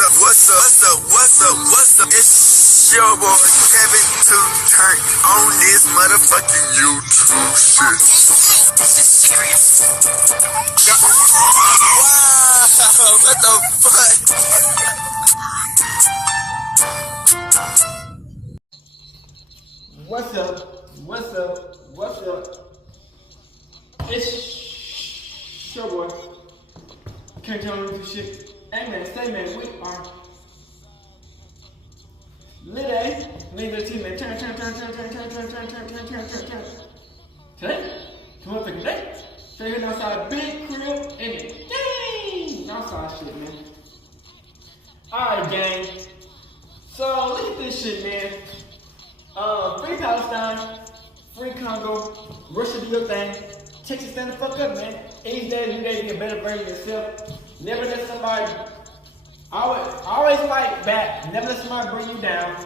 What's up? It's your boy Kevin to turn on this motherfucking YouTube shit. This is serious. Wow, what the fuck? What's up? It's your boy. Can't tell me this shit. Hey man, say man, we are lit A. Leave the team man. Turn. Today? Come up today. So you're outside a big crib and the dang outside shit, man. Alright, gang. So look at this shit, man. Free Palestine, free Congo, Russia do your thing. Texas stand the fuck up, man. Each day you gotta be a better version of yourself. Never let somebody always fight back. Never let somebody bring you down.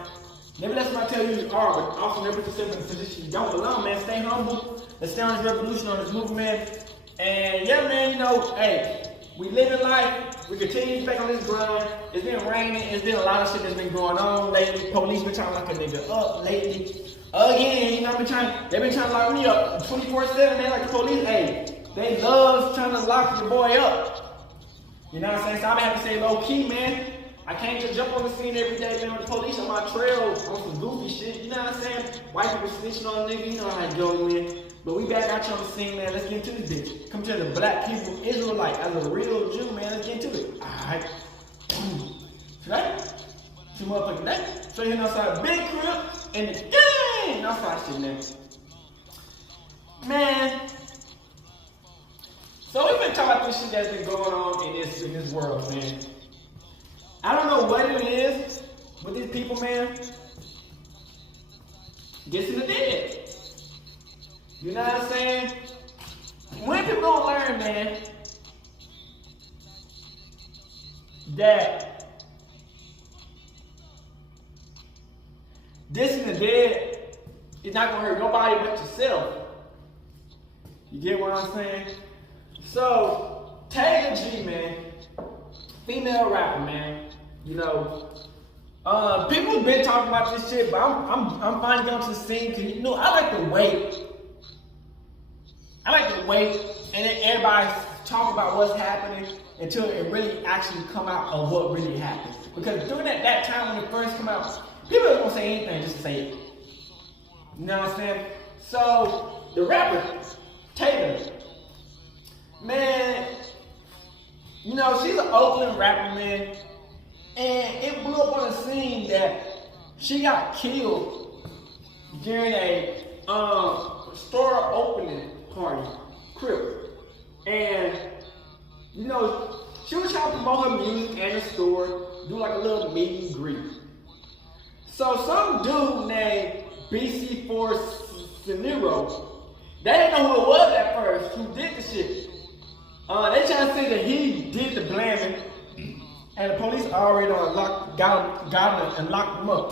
Never let somebody tell you you are, but also never put yourself in a position you don't belong, man. Stay humble. Let's stay on this revolution, on this movement. And yeah, man, you know, hey, we living life. We continue to back on this grind. It's been raining. It's been a lot of shit that's been going on lately. Police been trying to lock a nigga up lately. Again, you know, they've been trying to lock me up 24/7, man, like the police. Hey, they love trying to lock your boy up. You know what I'm saying? So I'm gonna have to say low key, man. I can't just jump on the scene every day, man, with the police on my trail on some goofy shit. You know what I'm saying? White people snitching on niggas, you know how it goes, man. But we back out here on the scene, man. Let's get into this bitch. Come to the black people, Israelite, as a real Jew, man. Let's get into it. Alright. Today, two motherfucking day. So you know, outside a big crib and the gang outside shit, man. So we've been talking about this shit that's been going on in this world, man. I don't know what it is with these people, man. Dissin the dead. You know what I'm saying? When people don't learn, man, that Dissin the dead is not gonna hurt nobody but yourself. You get what I'm saying? So, Tanda G, man, female rapper, man. You know, people been talking about this shit, but I'm finally going to the scene because, you know, I like to wait. And then everybody talk about what's happening until it really actually come out of what really happened. Because during that time when it first come out, people don't say anything just to say it. You know what I'm saying? So, the rapper, Tanda, man, you know, she's an Oakland rapper, man. And it blew up on the scene that she got killed during a store opening party, crib. And, you know, she was trying to promote her music and the store, do like a little meet and greet. So some dude named BC4 Nero, they didn't know who it was at first, who did the shit. They trying to say that he did the blaming, and the police already got him and locked him up.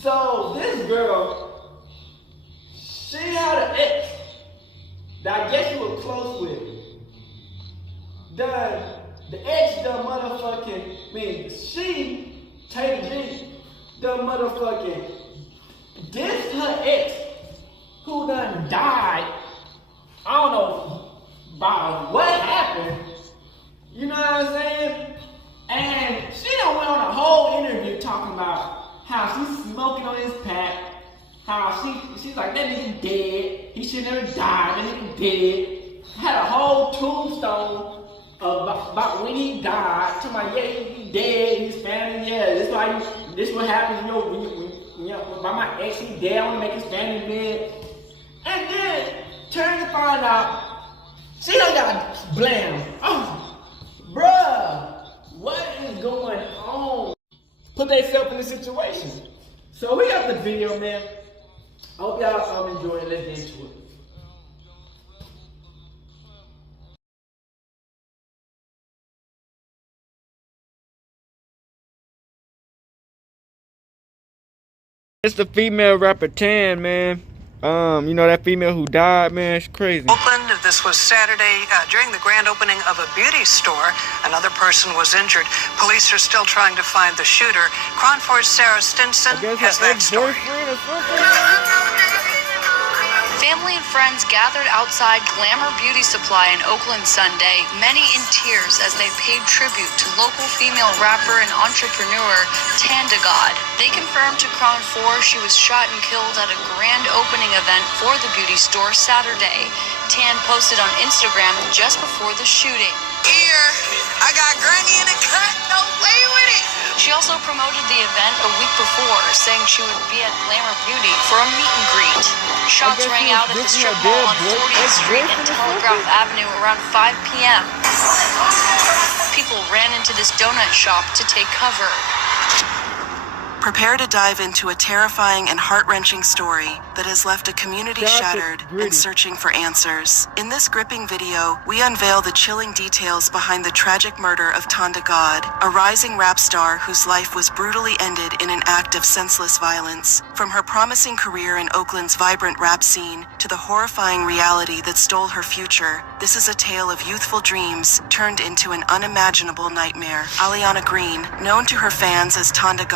So this girl, she had an ex that I guess she was close with. The ex, she, Tanda G, this her ex, who done died. I don't know about what happened. You know what I'm saying? And she done went on a whole interview talking about how she's smoking on his pack, how she's like, that nigga dead, he should never die, that nigga dead. Had a whole tombstone about when he died, talking about, yeah, he dead, his family, yeah, this what happens, you know, when by my ex, he dead, I wanna make his family dead. And then, turn to find out, she done got blamed. Oh, bruh, what is going on? Put themselves in the situation. So we got the video, man. I hope y'all enjoy it. Let's get into it. It's the female rapper Tan, man. You know that female who died, man. She's crazy. Oakland, This was Saturday during the grand opening of a beauty store. Another person was injured. Police are still trying to find the shooter. Cronford's Sarah Stinson has that story. Family and friends gathered outside Glamour Beauty Supply in Oakland Sunday, many in tears as they paid tribute to local female rapper and entrepreneur Tanda. They confirmed to Cron 4 she was shot and killed at a grand opening event for the beauty store Saturday. Tan posted on Instagram just before the shooting. Here, I got Granny in the cut, no way with it. She also promoted the event a week before, saying she would be at Glamour Beauty for a meet and greet. Shots rang out at the strip mall on 40th Street and Telegraph Avenue around 5 p.m. People ran into this donut shop to take cover. Prepare to dive into a terrifying and heart-wrenching story that has left a community shattered and searching for answers. In this gripping video, we unveil the chilling details behind the tragic murder of Tanda, a rising rap star whose life was brutally ended in an act of senseless violence. From her promising career in Oakland's vibrant rap scene to the horrifying reality that stole her future, this is a tale of youthful dreams turned into an unimaginable nightmare. Aliana Green, known to her fans as Tanda,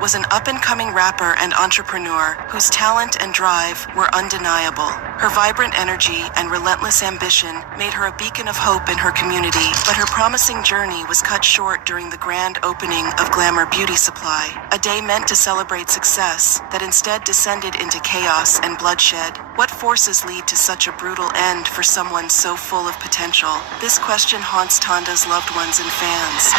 was an up-and-coming rapper and entrepreneur whose talent and drive were undeniable. Her vibrant energy and relentless ambition made her a beacon of hope in her community, but her promising journey was cut short during the grand opening of Glamour Beauty Supply, a day meant to celebrate success that instead descended into chaos and bloodshed. What forces lead to such a brutal end for someone so full of potential? This question haunts Tanda's loved ones and fans.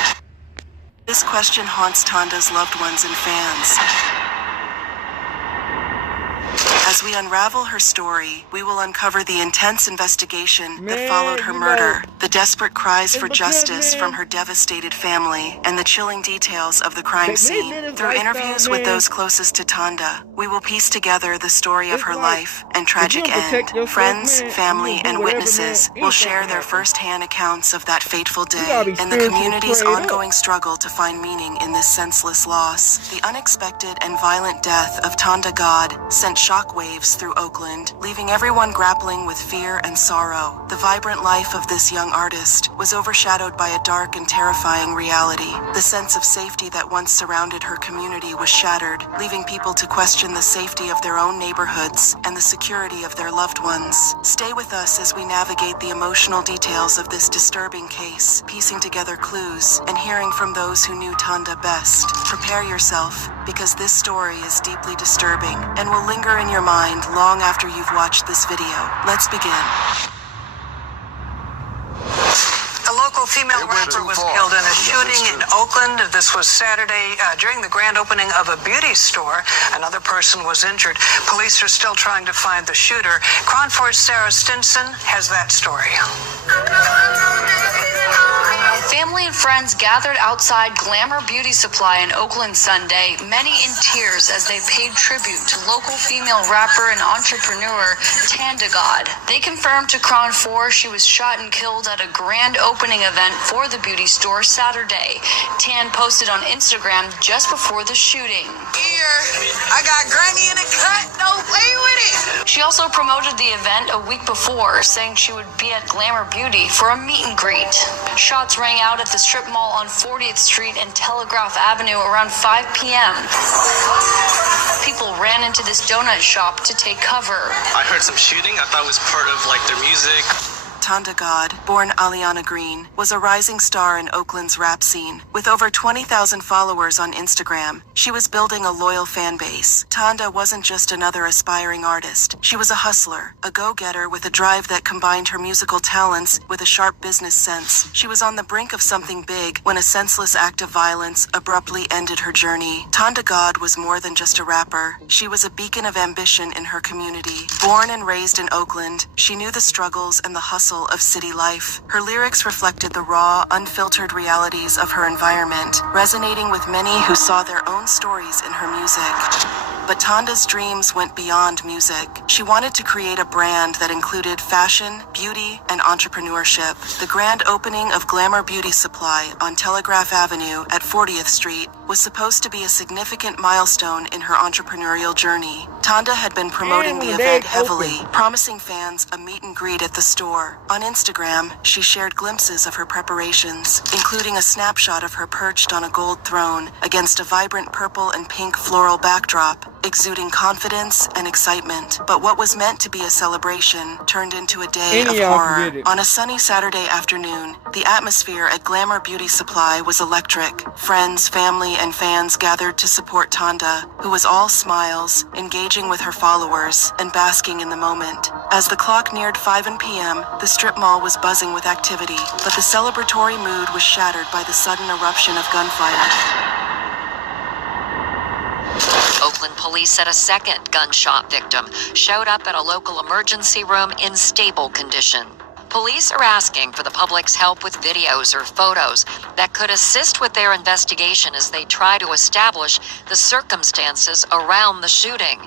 As we unravel her story, we will uncover the intense investigation that followed her murder, the desperate cries for justice from her devastated family, and the chilling details of the crime scene. Through interviews with those closest to Tanda, we will piece together the story of her life and tragic end. Friends, family, and witnesses will share their first-hand accounts of that fateful day and the community's ongoing struggle to find meaning in this senseless loss. The unexpected and violent death of Tanda sent shockwaves through Oakland, leaving everyone grappling with fear and sorrow. The vibrant life of this young artist was overshadowed by a dark and terrifying reality. The sense of safety that once surrounded her community was shattered, leaving people to question the safety of their own neighborhoods and the security of their loved ones. Stay with us as we navigate the emotional details of this disturbing case, piecing together clues and hearing from those who knew Tanda best. Prepare yourself, because this story is deeply disturbing and will linger in your mind long after you've watched this video. Let's begin. A local female rapper was killed in a shooting in Oakland. This was Saturday during the grand opening of a beauty store. Another person was injured. Police are still trying to find the shooter. Cronford's Sarah Stinson has that story. Family and friends gathered outside Glamour Beauty Supply in Oakland Sunday, many in tears as they paid tribute to local female rapper and entrepreneur Tanda. They confirmed to Cron 4 she was shot and killed at a grand opening event for the beauty store Saturday. Tan posted on Instagram just before the shooting. Here, I got Granny in the cut, no way with it. She also promoted the event a week before, saying she would be at Glamour Beauty for a meet and greet. Shots rang out at the strip mall on 40th Street and Telegraph Avenue around 5 p.m. People ran into this donut shop to take cover. I heard some shooting. I thought it was part of their music. Tanda, born Aliana Green, was a rising star in Oakland's rap scene. With over 20,000 followers on Instagram, she was building a loyal fan base. Tanda wasn't just another aspiring artist. She was a hustler, a go-getter with a drive that combined her musical talents with a sharp business sense. She was on the brink of something big when a senseless act of violence abruptly ended her journey. Tanda was more than just a rapper. She was a beacon of ambition in her community. Born and raised in Oakland, she knew the struggles and the hustle of city life. Her lyrics reflected the raw, unfiltered realities of her environment, resonating with many who saw their own stories in her music. But Tanda's dreams went beyond music. She wanted to create a brand that included fashion, beauty, and entrepreneurship. The grand opening of Glamour Beauty Supply on Telegraph Avenue at 40th Street was supposed to be a significant milestone in her entrepreneurial journey. Tanda had been promoting the event heavily, promising fans a meet and greet at the store. On Instagram, she shared glimpses of her preparations, including a snapshot of her perched on a gold throne against a vibrant purple and pink floral backdrop, exuding confidence and excitement. But what was meant to be a celebration turned into a day of horror. On a sunny Saturday afternoon, the atmosphere at Glamour Beauty Supply was electric. Friends, family, and fans gathered to support Tanda, who was all smiles, engaging with her followers, and basking in the moment. As the clock neared 5 p.m., the strip mall was buzzing with activity, but the celebratory mood was shattered by the sudden eruption of gunfire. Oakland police said a second gunshot victim showed up at a local emergency room in stable condition. Police are asking for the public's help with videos or photos that could assist with their investigation as they try to establish the circumstances around the shooting.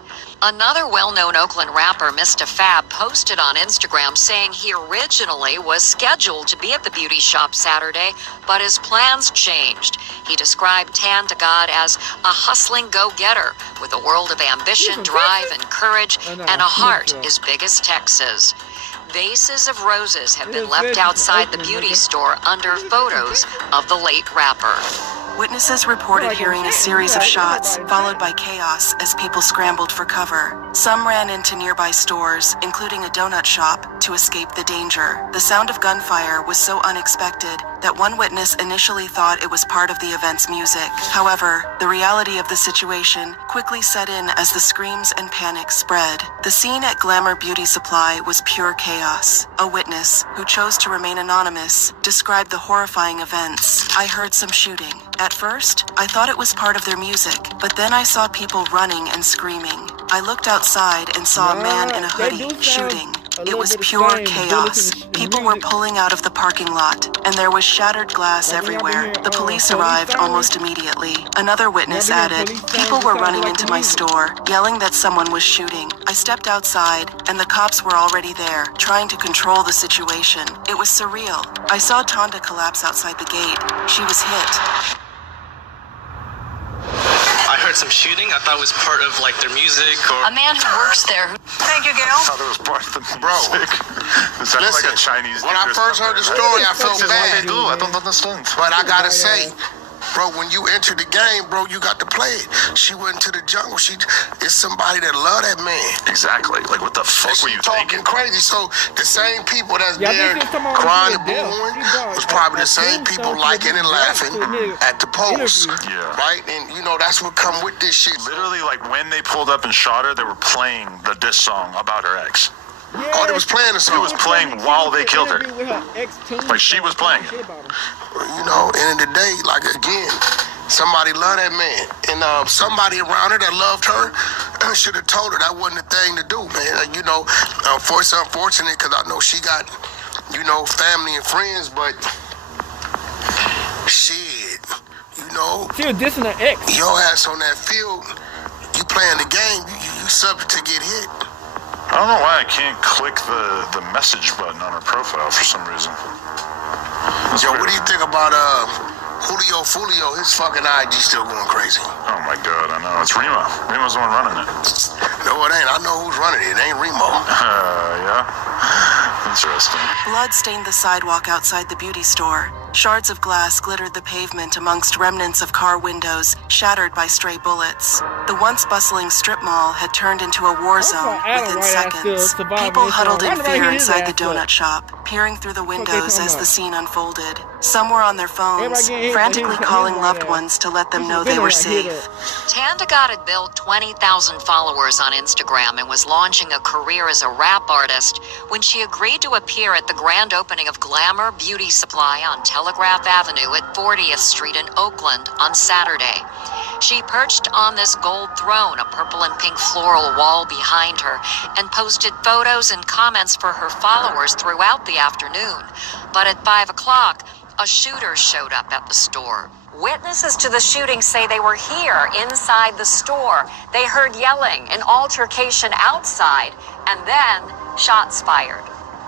Another well-known Oakland rapper, Mr. Fab, posted on Instagram saying he originally was scheduled to be at the beauty shop Saturday, but his plans changed. He described Tanda as a hustling go-getter with a world of ambition, drive, and courage, and a heart as big as Texas. Vases of roses have been left outside the beauty store under photos of the late rapper. Witnesses reported hearing a series of shots, followed by chaos as people scrambled for cover. Some ran into nearby stores, including a donut shop, to escape the danger. The sound of gunfire was so unexpected that one witness initially thought it was part of the event's music. However, the reality of the situation quickly set in as the screams and panic spread. The scene at Glamour Beauty Supply was pure chaos. A witness, who chose to remain anonymous, described the horrifying events. "I heard some shooting. At first, I thought it was part of their music, but then I saw people running and screaming. I looked outside and saw a man in a hoodie shooting. It was pure chaos. People were pulling out of the parking lot, and there was shattered glass everywhere. The police arrived almost immediately." Another witness added, "People were running into my store, yelling that someone was shooting. I stepped outside, and the cops were already there, trying to control the situation. It was surreal. I saw Tanda collapse outside the gate. She was hit." I heard some shooting. I thought it was part of like their music or. A man who works there. Thank you, Gail. I thought it was part of the music. It sounded like a Chinese when dude I or first heard the something. story, I felt Which is what bad. they do. I don't understand. But I gotta say, bro, when you enter the game, bro, you got to play it. She went into the jungle. It's somebody that love that man. Exactly. Like, what the fuck were you talking thinking? crazy? So the same people that's Yeah, there this is someone crying who and did death. booing She brought was probably the a same theme people song liking to and the laughing interview. at the post. Interview. Yeah. Right? And you know, that's what come with this shit. Literally, like, when they pulled up and shot her, they were playing the diss song about her ex. Oh, they was playing the song. It was playing while they killed her. Like, she was playing it. You know, end of the day, like, again, somebody loved that man. And somebody around her that loved her should have told her that wasn't the thing to do, man. You know, it's unfortunate because I know she got, you know, family and friends, but shit, you know. She was dissing her ex. Your ass on that field, you playing the game, you subject to get hit. I don't know why I can't click the message button on her profile for some reason. Yo, what do you think about Julio Fulio? His fucking IG still going crazy. Oh my god, I know. It's Remo. Remo's the one running it. No, it ain't. I know who's running it. It ain't Remo. Yeah? Interesting. Blood stained the sidewalk outside the beauty store. Shards of glass glittered the pavement amongst remnants of car windows, shattered by stray bullets. The once bustling strip mall had turned into a war zone within seconds. People huddled in fear inside the donut shop, peering through the windows as the scene unfolded. Some were on their phones, frantically calling loved ones to let them know they were safe. Tanda had built 20,000 followers on Instagram and was launching a career as a rap artist when she agreed to appear at the grand opening of Glamour Beauty Supply on Telegraph Avenue at 40th Street in Oakland on Saturday. She perched on this gold throne, a purple and pink floral wall behind her, and posted photos and comments for her followers throughout the afternoon. But at 5 o'clock, A shooter showed up at the store. Witnesses to the shooting say they were here inside the store. They heard yelling, an altercation outside, and then shots fired.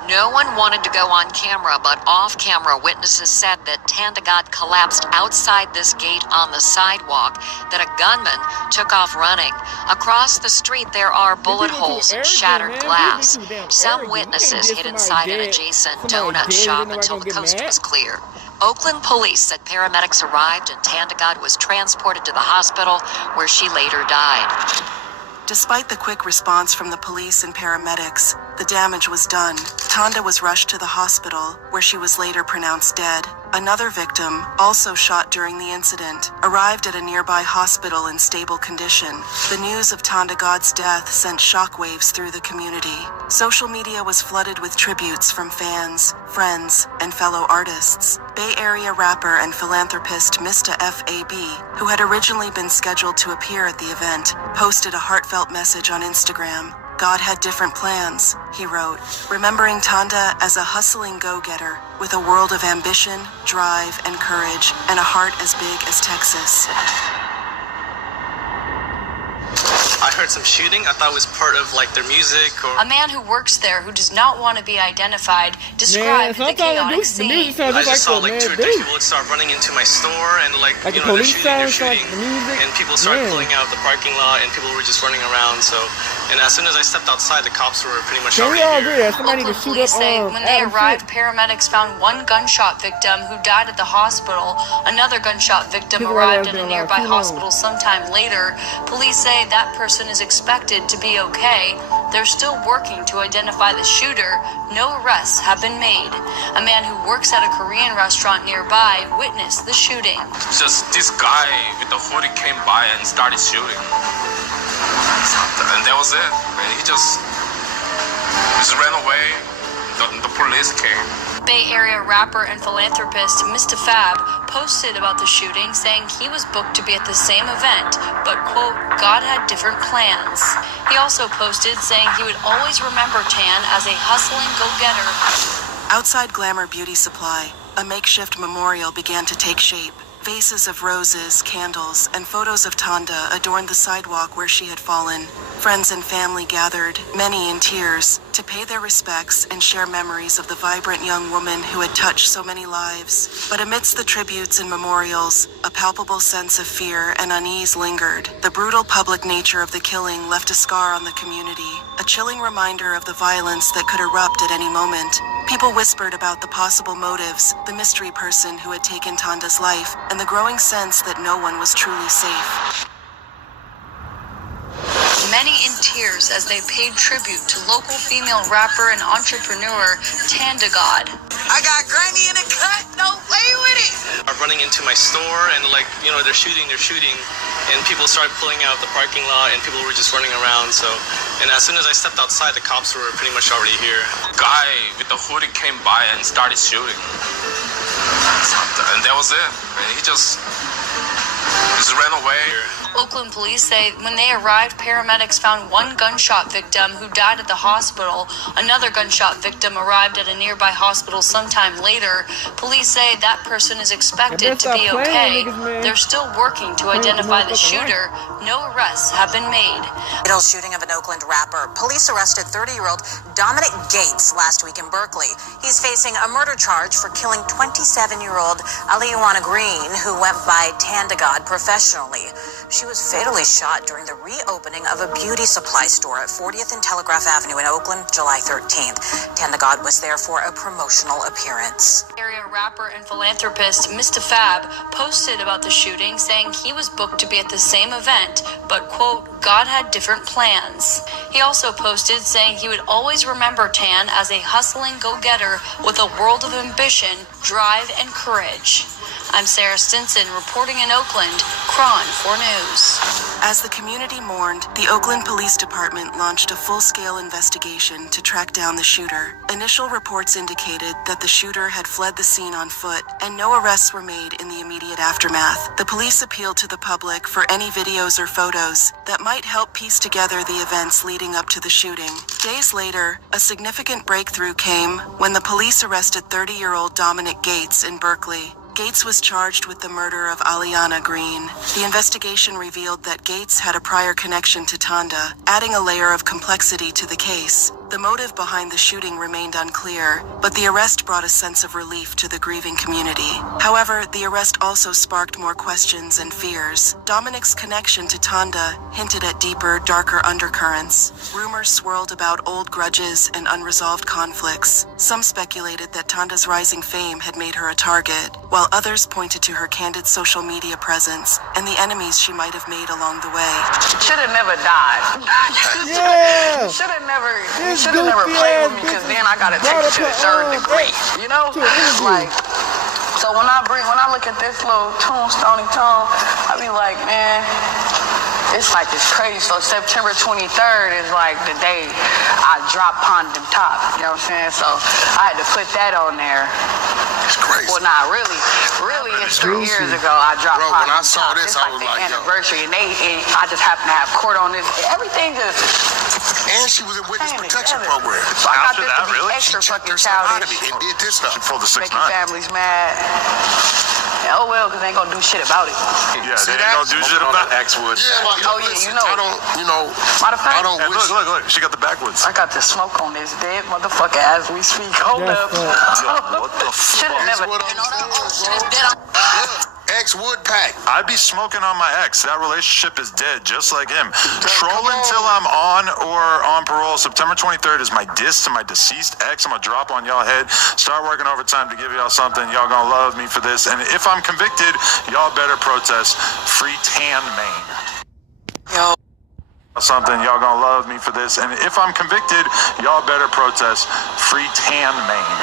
No one wanted to go on camera, but off-camera witnesses said that Tanda collapsed outside this gate on the sidewalk, that a gunman took off running. Across the street, there are bullet holes and shattered glass. Some witnesses hid inside an adjacent donut shop until the coast was clear. Oakland police said paramedics arrived and Tanda was transported to the hospital, where she later died. Despite the quick response from the police and paramedics, the damage was done. Tanda was rushed to the hospital, where she was later pronounced dead. Another victim, also shot during the incident, arrived at a nearby hospital in stable condition. The news of Tanda God's death sent shockwaves through the community. Social media was flooded with tributes from fans, friends, and fellow artists. Bay Area rapper and philanthropist Mr. FAB, who had originally been scheduled to appear at the event, posted a heartfelt message on Instagram. God had different plans, he wrote, remembering Tanda as a hustling go-getter with a world of ambition, drive, and courage, and a heart as big as Texas. I heard some shooting. I thought it was part of like their music or... A man who works there who does not want to be identified described the chaotic scene. I just saw like 2 or 3 people would start running into my store and like you know, they're shooting, and people started pulling out the parking lot and people were just running around. So, and as soon as I stepped outside, the cops were pretty much already here. Local police say when they arrived, paramedics found one gunshot victim who died at the hospital. Another gunshot victim arrived at a nearby hospital sometime later. Police say that person is expected to be okay. They're still working to identify the shooter. No arrests have been made. A man who works at a Korean restaurant nearby witnessed the shooting. Just this guy with the hoodie came by and started shooting. And that was it. And he just ran away. The police came. Bay Area rapper and philanthropist Mr. Fab posted about the shooting, saying he was booked to be at the same event, but, quote, God had different plans. He also posted saying he would always remember Tan as a hustling go-getter. Outside Glamour Beauty Supply, a makeshift memorial began to take shape. Vases of roses, candles, and photos of Tanda adorned the sidewalk where she had fallen. Friends and family gathered, many in tears, to pay their respects and share memories of the vibrant young woman who had touched so many lives. But amidst the tributes and memorials, a palpable sense of fear and unease lingered. The brutal public nature of the killing left a scar on the community, a chilling reminder of the violence that could erupt at any moment. People whispered about the possible motives, the mystery person who had taken Tanda's life, and the growing sense that no one was truly safe. Many in tears as they paid tribute to local female rapper and entrepreneur Tanda. I got Granny in the cut, no way with it. Running into my store and like, you know, they're shooting, and people started pulling out the parking lot and people were just running around. So, and as soon as I stepped outside, the cops were pretty much already here. Guy with the hoodie came by and started shooting. And that was it. And he just ran away. Oakland police say when they arrived, paramedics found one gunshot victim who died at the hospital. Another gunshot victim arrived at a nearby hospital sometime later. Police say that person is expected to be okay. They're still working to identify the shooter. No arrests have been made. Fatal shooting of an Oakland rapper. Police arrested 30-year-old Dominic Gates last week in Berkeley. He's facing a murder charge for killing 27-year-old Aliuana Green, who went by Tanda professionally. She was fatally shot during the reopening of a beauty supply store at 40th and Telegraph Avenue in Oakland, July 13th. Tanda was there for a promotional appearance. Area rapper and philanthropist Mr. Fab posted about the shooting, saying he was booked to be at the same event, but, quote, God had different plans. He also posted saying he would always remember Tan as a hustling go-getter with a world of ambition, drive, and courage. I'm Sarah Stinson reporting in Oakland, Cron 4 News. As the community mourned, the Oakland Police Department launched a full-scale investigation to track down the shooter. Initial reports indicated that the shooter had fled the scene on foot, and no arrests were made in the immediate immediate aftermath, the police appealed to the public for any videos or photos that might help piece together the events leading up to the shooting. Days later, a significant breakthrough came when the police arrested 30-year-old Dominic Gates in Berkeley. Gates was charged with the murder of Aliana Green. The investigation revealed that Gates had a prior connection to Tanda, adding a layer of complexity to the case. The motive behind the shooting remained unclear, but the arrest brought a sense of relief to the grieving community. However, the arrest also sparked more questions and fears. Dominic's connection to Tanda hinted at deeper, darker undercurrents. Rumors swirled about old grudges and unresolved conflicts. Some speculated that Tanda's rising fame had made her a target, while others pointed to her candid social media presence and the enemies she might have made along the way. Should have never died. Yeah. Should have never played with me, because then I gotta take it to the third degree. You know? Like, so when I look at this little tombstone, I be like, man, it's like it's crazy. So September 23rd is like the day I dropped Pond and Top. You know what I'm saying? So I had to put that on there. It's crazy. Well, nah, really, it's 3 years ago I dropped Bro, Pond when I and saw Top. this, It's I like was the like, anniversary, and I just happened to have court on this. Everything just. And she was in witness protection program. So I got After this that, to be really? extra She checked fucking herself out of childish. it and did this stuff. She pulled the 6'9". Making families mad. And oh well, because they ain't gonna do shit about it. Yeah, See they ain't that? gonna do shit about X-Wood. Yeah, like, Oh, yeah, listen, you know. I don't, Matter of fact, I don't Hey, wish. look, she got the backwoods. I got the smoke on this dead motherfucker as we speak. Hold That's up. Yo, what the Should've fuck? never. What I'm saying, bro. Ex-Wood pack. I'd be smoking on my ex. That relationship is dead, just like him. Come Trolling on. till I'm on or on parole. September 23rd is my diss to my deceased ex. I'm gonna drop on y'all head. Start working overtime to give y'all something. Y'all gonna love me for this. And if I'm convicted, y'all better protest. Free Tan Maine. Yo. Something. Y'all gonna love me for this. And if I'm convicted, y'all better protest. Free Tan Maine.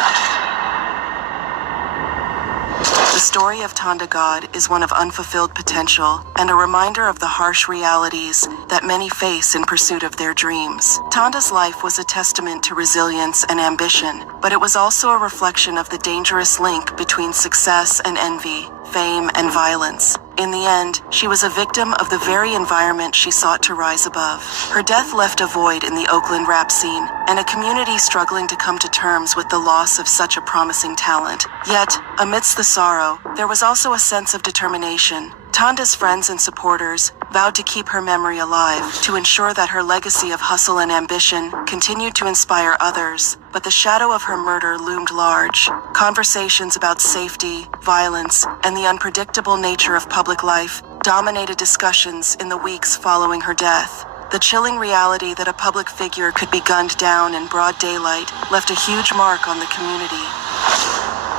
The story of Tanda God is one of unfulfilled potential and a reminder of the harsh realities that many face in pursuit of their dreams. Tanda's life was a testament to resilience and ambition, but it was also a reflection of the dangerous link between success and envy, fame and violence. In the end, she was a victim of the very environment she sought to rise above. Her death left a void in the Oakland rap scene and a community struggling to come to terms with the loss of such a promising talent. Yet, amidst the sorrow, there was also a sense of determination. Tanda's friends and supporters vowed to keep her memory alive, to ensure that her legacy of hustle and ambition continued to inspire others. But the shadow of her murder loomed large. Conversations about safety, violence, and the unpredictable nature of public life dominated discussions in the weeks following her death. The chilling reality that a public figure could be gunned down in broad daylight left a huge mark on the community.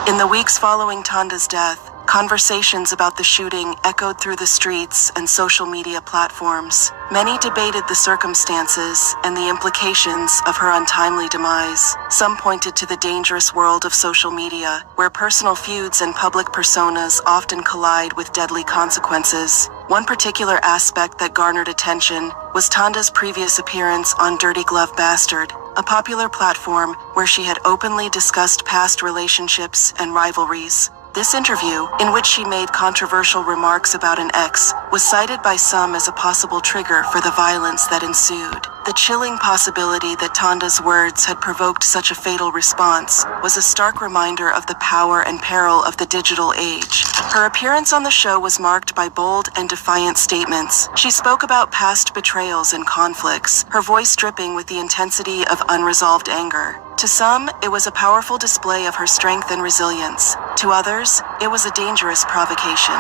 In the weeks following Tanda's death, conversations about the shooting echoed through the streets and social media platforms. Many debated the circumstances and the implications of her untimely demise. Some pointed to the dangerous world of social media, where personal feuds and public personas often collide with deadly consequences. One particular aspect that garnered attention was Tanda's previous appearance on Dirty Glove Bastard, a popular platform where she had openly discussed past relationships and rivalries. This interview, in which she made controversial remarks about an ex, was cited by some as a possible trigger for the violence that ensued. The chilling possibility that Tanda's words had provoked such a fatal response was a stark reminder of the power and peril of the digital age. Her appearance on the show was marked by bold and defiant statements. She spoke about past betrayals and conflicts, her voice dripping with the intensity of unresolved anger. To some, it was a powerful display of her strength and resilience. To others, it was a dangerous provocation.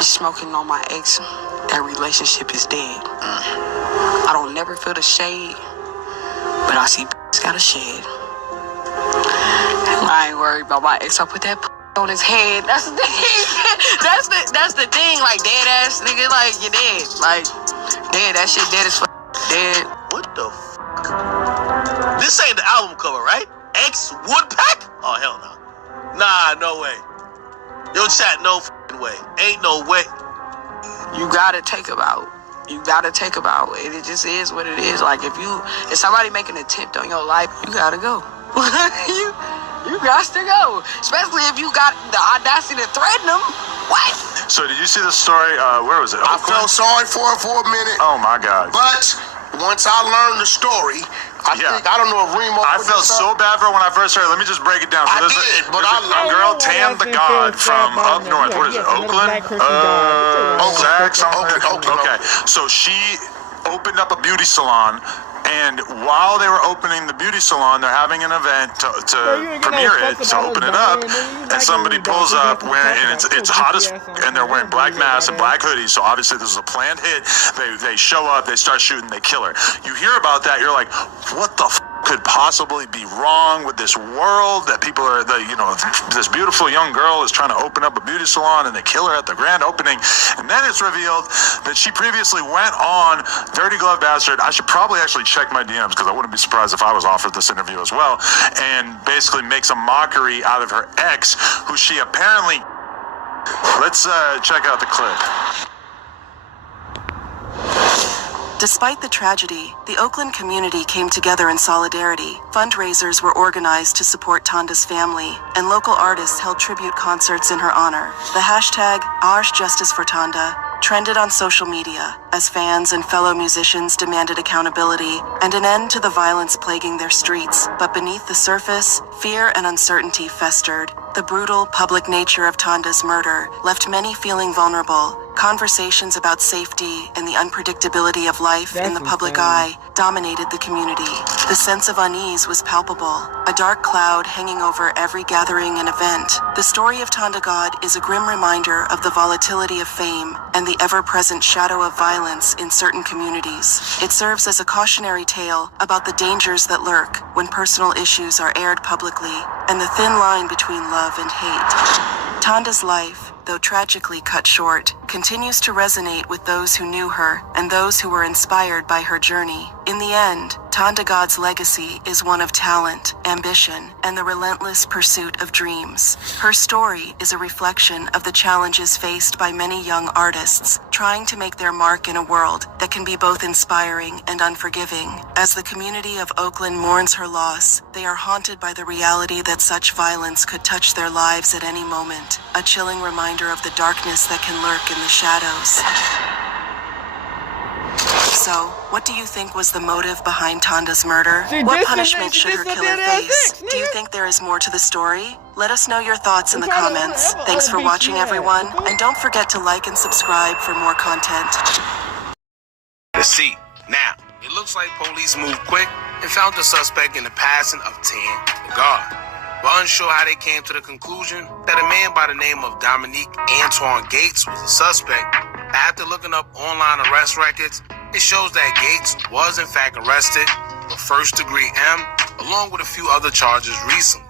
Smoking on my ex, that relationship is dead. I don't never feel the shade, but I see got a shed. I ain't worried about my ex. I put that on his head. That's the thing. that's the thing. Like dead ass nigga, like you're dead. Like dead. That shit dead as dead. What the f? This ain't the album cover, right? Ex-Woodpack? Oh hell no. Nah, no way. Yo, chat, no f***ing way. Ain't no way. You gotta take about. You gotta take about it. It just is what it is. Like if somebody make an attempt on your life, you gotta go. You got to go. Especially if you got the audacity to threaten them. What? So did you see the story? Where was it? I Oakland? felt sorry for her for a minute. Oh my God. But once I learned the story, I don't know if Remo. I felt so bad for her when I first heard it. Let me just break it down. So I did, but a girl, Tanda from up north. What is it? Oakland? Oakland. Okay. So she opened up a beauty salon. And while they were opening the beauty salon, they're having an event to premiere it, to open it up, and somebody pulls up wearing, and it's hot as and they're wearing black masks and black hoodies, so obviously this is a planned hit. They show up, they start shooting, they kill her. You hear about that, you're like, what the could possibly be wrong with this world that people are, this beautiful young girl is trying to open up a beauty salon and they kill her at the grand opening. And then it's revealed that she previously went on Dirty Glove Bastard. I should probably actually check my DMs because I wouldn't be surprised if I was offered this interview as well, and basically makes a mockery out of her ex, who she apparently, let's check out the clip. Despite the tragedy, the Oakland community came together in solidarity. Fundraisers were organized to support Tanda's family, and local artists held tribute concerts in her honor. The hashtag #OursJusticeForTanda trended on social media as fans and fellow musicians demanded accountability and an end to the violence plaguing their streets. But beneath the surface, fear and uncertainty festered. The brutal, public nature of Tanda's murder left many feeling vulnerable. Conversations about safety and the unpredictability of life in the public eye dominated the community. The sense of unease was palpable, a dark cloud hanging over every gathering and event. The story of Tanda God is a grim reminder of the volatility of fame and the ever-present shadow of violence in certain communities. It serves as a cautionary tale about the dangers that lurk when personal issues are aired publicly and the thin line between love and hate. Tanda's life, though tragically cut short, continues to resonate with those who knew her and those who were inspired by her journey. In the end, Tanda God's legacy is one of talent, ambition, and the relentless pursuit of dreams. Her story is a reflection of the challenges faced by many young artists, trying to make their mark in a world that can be both inspiring and unforgiving. As the community of Oakland mourns her loss, they are haunted by the reality that such violence could touch their lives at any moment, a chilling reminder of the darkness that can lurk in the shadows. So, what do you think was the motive behind Tanda's murder? What punishment should her killer face? Do you think there is more to the story? Let us know your thoughts in the comments. Thanks for watching, everyone, and don't forget to like and subscribe for more content. Let's see. Now, it looks like police moved quick and found the suspect in the passing of Tanda God. We're unsure how they came to the conclusion that a man by the name of Dominique Antoine Gates was a suspect. After looking up online arrest records, it shows that Gates was in fact arrested for first-degree M, along with a few other charges recently.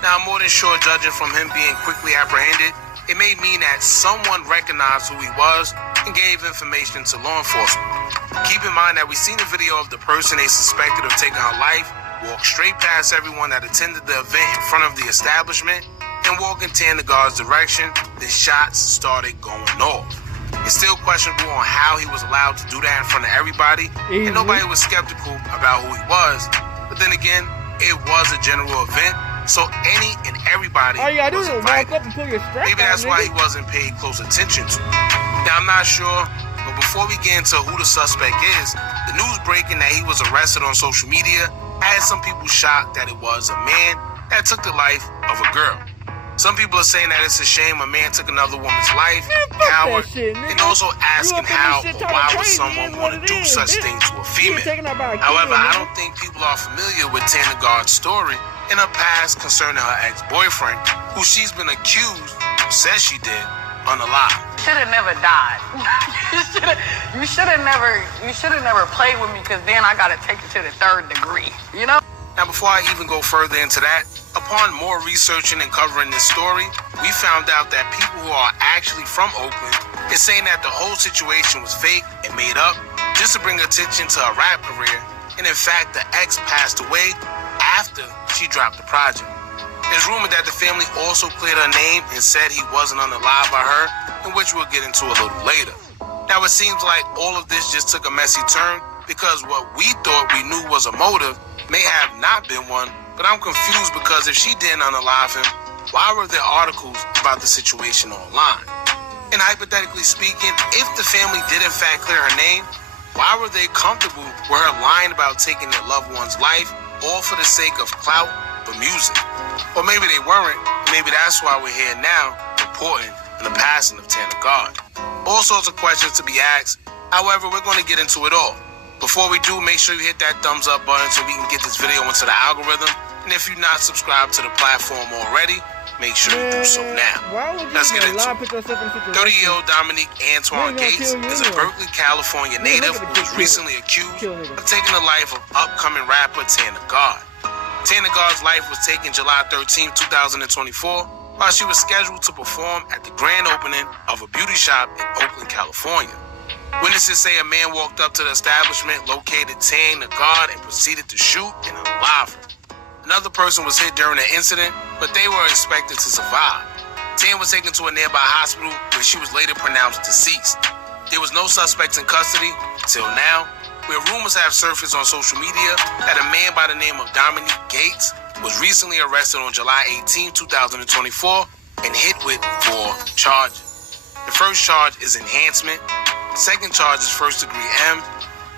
Now, I'm more than sure, judging from him being quickly apprehended, it may mean that someone recognized who he was and gave information to law enforcement. Keep in mind that we've seen a video of the person they suspected of taking her life walk straight past everyone that attended the event in front of the establishment and walk in Tanda God's direction. The shots started going off. It's still questionable on how he was allowed to do that in front of everybody, and nobody was skeptical about who he was. But then again, it was a general event, so any and everybody was invited. Maybe that's why he wasn't paid close attention to. Now, I'm not sure, but before we get into who the suspect is, the news breaking that he was arrested on social media had some people shocked that it was a man that took the life of a girl. Some people are saying that it's a shame a man took another woman's life, coward, and also asking how or why would someone want to do such things to a female. However, I don't think people are familiar with Tanda God's story in her past concerning her ex-boyfriend, who she's been accused, says she did, unalive. Should have never died. You should have never played with me, because then I gotta take it to the 3rd degree, you know? Now, before I even go further into that, upon more researching and covering this story, we found out that people who are actually from Oakland is saying that the whole situation was fake and made up just to bring attention to her rap career, and in fact, the ex passed away after she dropped the project. It's rumored that the family also cleared her name and said he wasn't unalive by her, in which we'll get into a little later. Now, it seems like all of this just took a messy turn, because what we thought we knew was a motive may have not been one, But I'm confused because if she didn't unalive him, why were there articles about the situation online? And hypothetically speaking, if the family did in fact clear her name, why were they comfortable with her lying about taking their loved one's life, all for the sake of clout but music? Or maybe they weren't, maybe that's why we're here now, reporting on the passing of Tanda God. All sorts of questions to be asked. However, we're going to get into it all. Before we do, make sure you hit that thumbs up button so we can get this video into the algorithm. And if you're not subscribed to the platform already, make sure you do so now. Let's get into it. 30-year-old Dominique Antoine Gates is a Berkeley, California native who was recently accused of taking the life of upcoming rapper Tanda God. Tanda God's life was taken July 13, 2024, while she was scheduled to perform at the grand opening of a beauty shop in Oakland, California. Witnesses say a man walked up to the establishment, located Tanda God, and proceeded to shoot and unalive her. Another person was hit during the incident, but they were expected to survive. Tanda was taken to a nearby hospital where she was later pronounced deceased. There was no suspects in custody till now, where rumors have surfaced on social media that a man by the name of Dominique Gates was recently arrested on July 18, 2024, and hit with 4 charges. The first charge is enhancement. The second charge is first-degree M.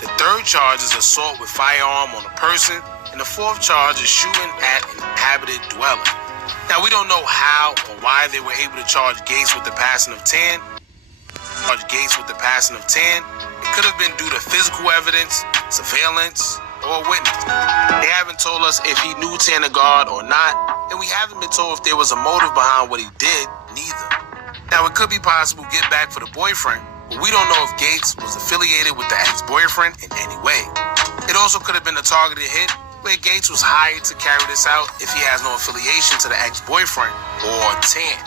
The third charge is assault with firearm on a person. And the fourth charge is shooting at an inhabited dwelling. Now, we don't know how or why they were able to charge Gates with the passing of Tanda. It could have been due to physical evidence, surveillance, or witness. They haven't told us if he knew Tanda God or not, and we haven't been told if there was a motive behind what he did, neither. Now, it could be possible get back for the boyfriend, but we don't know if Gates was affiliated with the ex-boyfriend in any way. It also could have been a targeted hit where Gates was hired to carry this out if he has no affiliation to the ex-boyfriend or Tanda.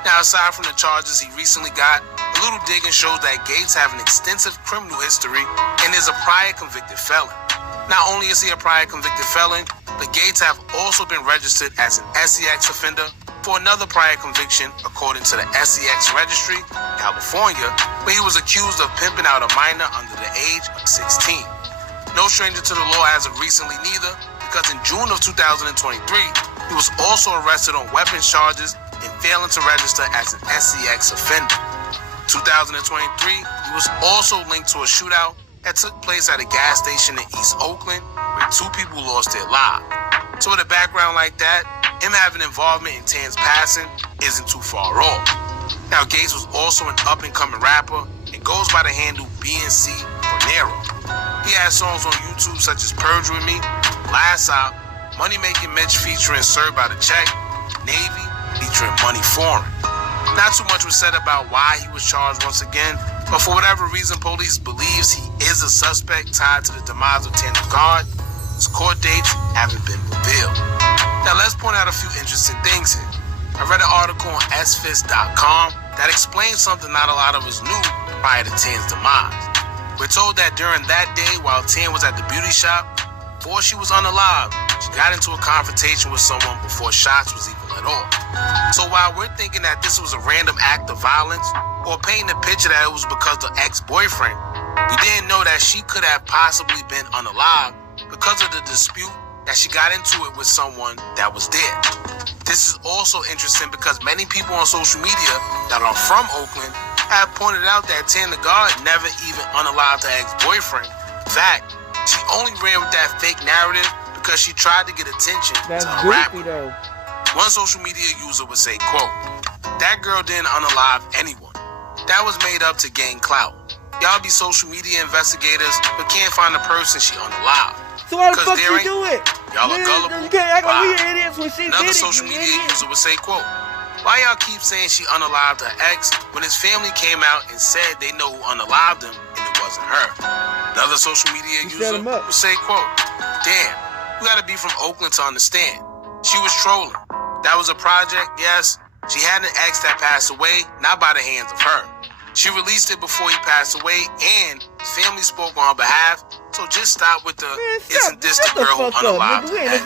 Now, aside from the charges he recently got, a little digging shows that Gates have an extensive criminal history and is a prior convicted felon. Not only is he a prior convicted felon, but Gates have also been registered as an SEX offender for another prior conviction according to the SEX registry, California, where he was accused of pimping out a minor under the age of 16. No stranger to the law as of recently neither, because in June of 2023, he was also arrested on weapons charges and failing to register as an SEX offender. 2023, he was also linked to a shootout that took place at a gas station in East Oakland, where 2 people lost their lives. So with a background like that, him having involvement in Tanda's passing isn't too far off. Now, Gates was also an up-and-coming rapper and goes by the handle BNC or Nero. He has songs on YouTube such as Purge With Me, Last Op, Money Making Mitch featuring Served by the Check, Navy featuring Money Foreign. Not too much was said about why he was charged once again, but for whatever reason, police believes he is a suspect tied to the demise of Tanda God. His court dates haven't been revealed. Now, let's point out a few interesting things here. I read an article on sfist.com that explains something not a lot of us knew prior to Tanda's demise. We're told that during that day, while Tanda was at the beauty shop, before she was unalive, she got into a confrontation with someone before shots was even let off. So while we're thinking that this was a random act of violence, or painting a picture that it was because of the ex-boyfriend, we didn't know that she could have possibly been unalive because of the dispute that she got into it with someone that was there. This is also interesting because many people on social media that are from Oakland have pointed out that Tanda God never even unalived her ex-boyfriend. In fact, she only ran with that fake narrative because she tried to get attention to her rapper. One social media user would say, quote, "That girl didn't unalive anyone. That was made up to gain clout. Y'all be social media investigators, but can't find the person she unalived. So why the fuck you do it? Y'all are gullible. You can't act like we idiots when she Another did it. social media user would say, quote, "Why y'all keep saying she unalived her ex when his family came out and said they know who unalived him and it wasn't her?" Another social media user would say, quote, "Damn, you gotta be from Oakland to understand. She was trolling. That was a project, yes. She had an ex that passed away, not by the hands of her. She released it before he passed away, and his family spoke on her behalf. So just stop with the, isn't this the girl who unalived her ex?"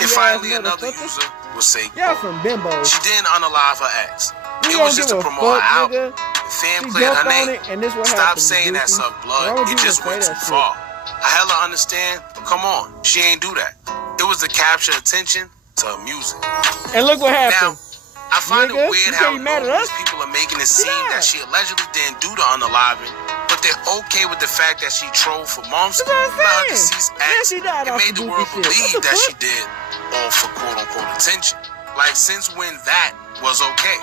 And finally, another user will say, quote, "She didn't unalive her ex. It was just to promote her album. The fam cleared her name. Stop saying that sucked blood. It just went too far. I hella understand, but come on, she ain't do that. It was to capture attention to her music. And look what happened. Now, I find it weird how these people are making it seem that she allegedly didn't do the unaliving, but they're okay with the fact that she trolled for months about her deceased ex and made the world believe that she did all for quote-unquote attention. Like, since when that was okay?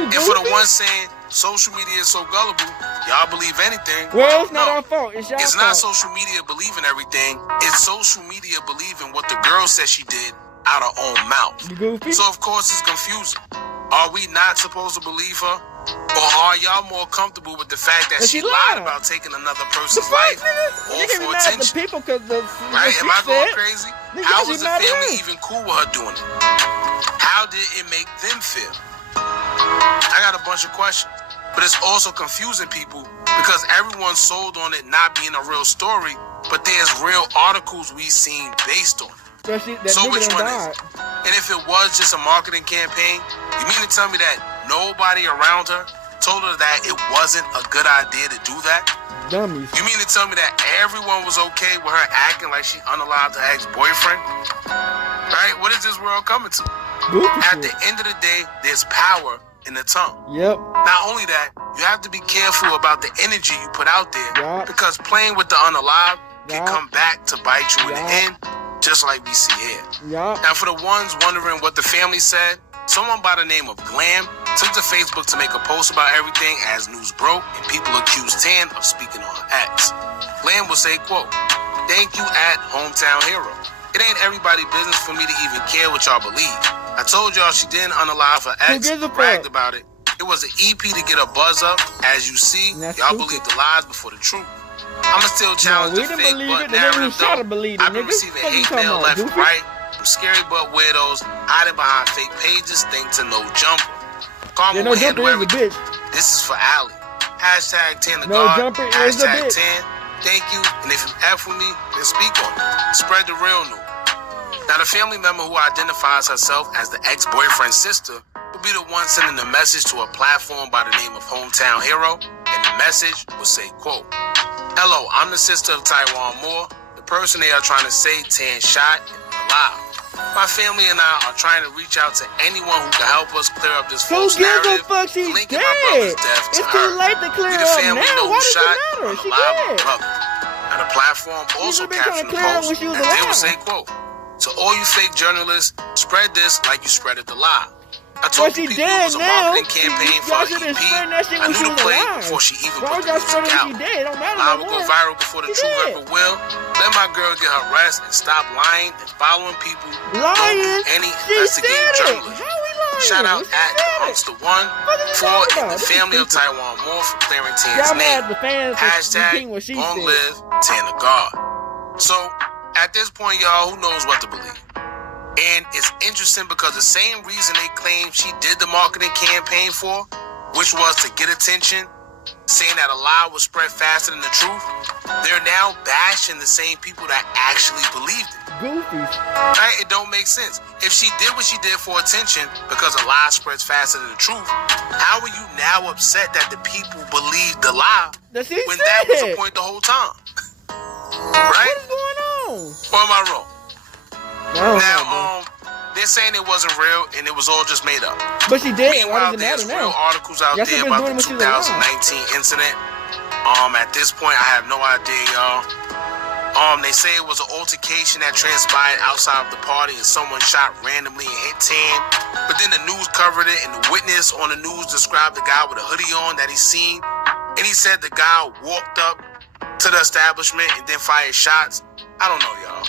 And for the ones saying social media is so gullible, y'all believe anything. Well, it's not our fault. It's y'all It's fault. not social media believing everything. It's social media believing what the girl said she did out of her own mouth. So, of course, it's confusing. Are we not supposed to believe her? Or are y'all more comfortable with the fact that she lied about taking another person's life all for attention? Right? Am I going crazy? How was the family even cool with her doing it? How did it make them feel? I got a bunch of questions. But it's also confusing people because everyone's sold on it not being a real story, but there's real articles we've seen based on it. So which one is it? And if it was just a marketing campaign, you mean to tell me that nobody around her told her that it wasn't a good idea to do that? Dummies. You mean to tell me that everyone was okay with her acting like she unalived her ex-boyfriend? Right? What is this world coming to? At the end of the day, there's power in the tongue. Yep. Not only that, you have to be careful about the energy you put out there because playing with the unalived can come back to bite you in the end, just like we see here. Now, for the ones wondering what the family said, someone by the name of Glam took to Facebook to make a post about everything as news broke and people accused Tan of speaking on her ex. Glam will say, quote, "Thank you at Hometown Hero. It ain't everybody's business for me to even care what y'all believe. I told y'all she didn't unalive her ex, bragged about it. It was an EP to get a buzz up. As you see, y'all believe the lies before the truth. I'ma still challenge the fake but narrative though. I've been receiving hate mail left and right from scary but weirdos hiding behind fake pages think to no jumper. Karma will handle everything. This is for Allie. Hashtag Tanda God. Hashtag Tan. Thank you. And if you F with me, then speak on it. Spread the real news." Now, the family member who identifies herself as the ex-boyfriend's sister will be the one sending the message to a platform by the name of Hometown Hero, and the message will say, quote, "Hello, I'm the sister of Taiwan Moore, the person they are trying to say Tan shot and alive. My family and I are trying to reach out to anyone who can help us clear up this false narrative, linking my brother's death to her. We the family know who shot and alive my brother." And the platform also captioned the post, and they will say, quote, "To all you fake journalists, spread this like you spreaded the lie. I told you people it was a marketing campaign for her EP. I knew the play before she even put the music out. Lie will go viral before the true rapper will. Let my girl get her rest and stop lying and following people. Don't do any investigative journalism. Shout out at Hunkster1 for and the family of Taiwan Moore for clearing Tan's name. Hashtag long live Tanda God." So, at this point, y'all, who knows what to believe? And it's interesting because the same reason they claim she did the marketing campaign for, which was to get attention, saying that a lie would spread faster than the truth, they're now bashing the same people that actually believed it. Goofies. Right? It don't make sense. If she did what she did for attention because a lie spreads faster than the truth, how are you now upset that the people believed the lie when that was the point the whole time? Right? What's going on? Or am I wrong? Now, they're saying it wasn't real and it was all just made up. But she did. Meanwhile, there's real articles out there about the 2019 incident. At this point, I have no idea, y'all. They say it was an altercation that transpired outside of the party and someone shot randomly and hit Tan. But then the news covered it and the witness on the news described the guy with a hoodie on that he seen. And he said the guy walked up to the establishment and then fired shots. I don't know, y'all.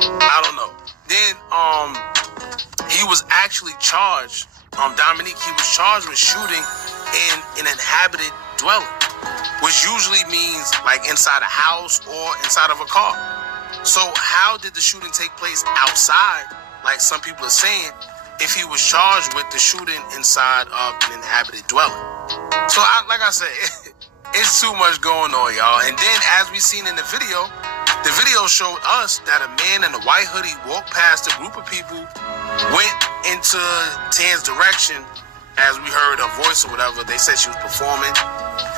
I don't know. Then, he was actually charged. Dominique, he was charged with shooting in an inhabited dwelling, which usually means like inside a house or inside of a car. So how did the shooting take place outside, like some people are saying, if he was charged with the shooting inside of an inhabited dwelling? So, like I said, it's too much going on, y'all. And then, as we seen in the video showed us that a man in a white hoodie walked past a group of people, went into Tan's direction, as we heard her voice or whatever. They said she was performing,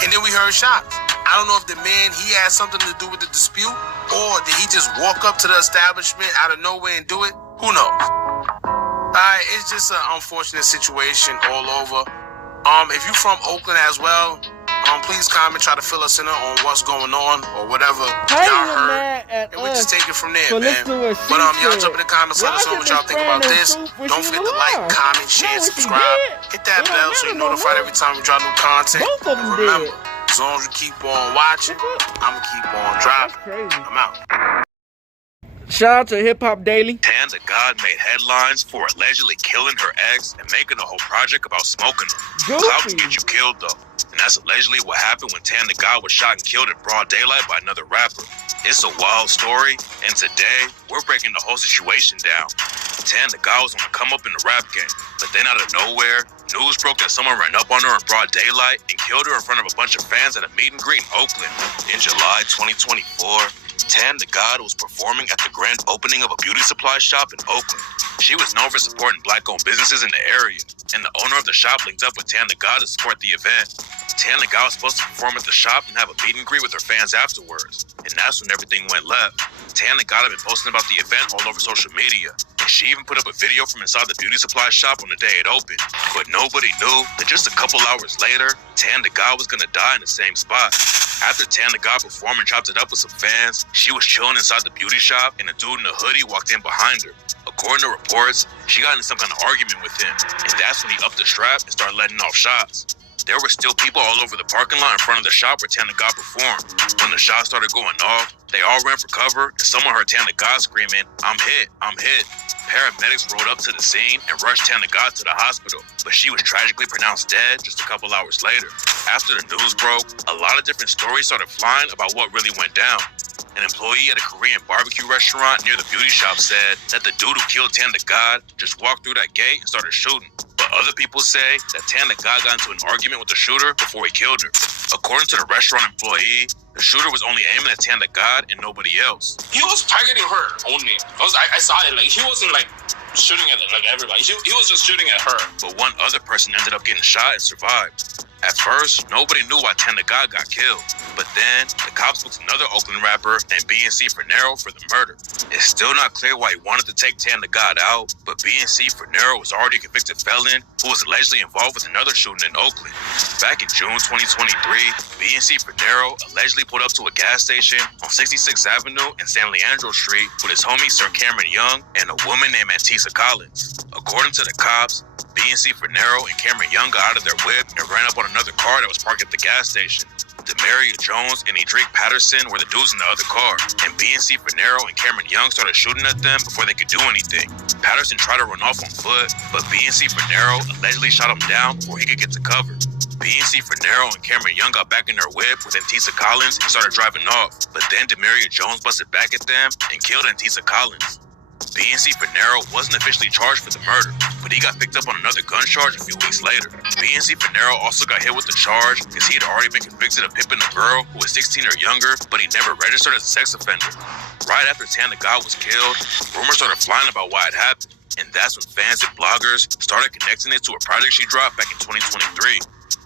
and then we heard shots. I don't know if the man, he had something to do with the dispute, or did he just walk up to the establishment out of nowhere and do it? Who knows? Alright, it's just an unfortunate situation all over. If you're from Oakland as well, please comment, try to fill us in on what's going on or whatever y'all heard, and we just take it from there, man. But y'all jump in the comments, let us know what y'all think about this. Don't forget to like, comment, share, subscribe, hit that bell so you're notified every time we drop new content. And remember, as long as you keep on watching, I'ma keep on dropping. I'm out. Shout out to Hip Hop Daily. Tanda God made headlines for allegedly killing her ex and making a whole project about smoking them. Clouds get you killed though. And that's allegedly what happened when Tanda God was shot and killed in broad daylight by another rapper. It's a wild story, and today, we're breaking the whole situation down. Tanda God was on the come up in the rap game, but then out of nowhere, news broke that someone ran up on her in broad daylight and killed her in front of a bunch of fans at a meet and greet in Oakland. In July 2024, Tanda God was performing at the grand opening of a beauty supply shop in Oakland. She was known for supporting black-owned businesses in the area, and the owner of the shop linked up with Tanda God to support the event. Tanda God was supposed to perform at the shop and have a meet and greet with her fans afterwards, and that's when everything went left. Tanda God had been posting about the event all over social media, and she even put up a video from inside the beauty supply shop on the day it opened. But nobody knew that just a couple hours later, Tanda God was gonna die in the same spot. After Tanda God performed and chopped it up with some fans, she was chilling inside the beauty shop and a dude in a hoodie walked in behind her. According to reports, she got into some kind of argument with him, and that's when he upped the strap and started letting off shots. There were still people all over the parking lot in front of the shop where Tanda God performed. When the shots started going off, they all ran for cover, and someone heard Tanda God screaming, "I'm hit, I'm hit." Paramedics rolled up to the scene and rushed Tanda God to the hospital, but she was tragically pronounced dead just a couple hours later. After the news broke, a lot of different stories started flying about what really went down. An employee at a Korean barbecue restaurant near the beauty shop said that the dude who killed Tanda God just walked through that gate and started shooting. But other people say that Tanda God got into an argument with the shooter before he killed her. According to the restaurant employee, the shooter was only aiming at Tanda God and nobody else. He was targeting her only. I saw it, like, he wasn't like shooting at like everybody. He was just shooting at her. But one other person ended up getting shot and survived. At first, nobody knew why Tanda God got killed. But then, the cops booked another Oakland rapper named BNC for Nero for the murder. It's still not clear why he wanted to take Tanda God out, but BNC for Nero was already a convicted felon who was allegedly involved with another shooting in Oakland. Back in June 2023, BNC for Nero allegedly pulled up to a gas station on 66th Avenue and San Leandro Street with his homie Sir Cameron Young and a woman named Antisa Collins. According to the cops, BNC for Nero and Cameron Young got out of their whip and ran up on another car that was parked at the gas station. Demaria Jones and Edric Patterson were the dudes in the other car, and BNC for Nero and Cameron Young started shooting at them before they could do anything. Patterson tried to run off on foot, but BNC for Nero allegedly shot him down before he could get to cover. BNC for Nero and Cameron Young got back in their whip with Antisa Collins and started driving off, but then Demaria Jones busted back at them and killed Antisa Collins. BNC for Nero wasn't officially charged for the murder, but he got picked up on another gun charge a few weeks later. BNC for Nero also got hit with the charge because he had already been convicted of pimping a girl who was 16 or younger, but he never registered as a sex offender. Right after Tanda God was killed, rumors started flying about why it happened, and that's when fans and bloggers started connecting it to a project she dropped back in 2023.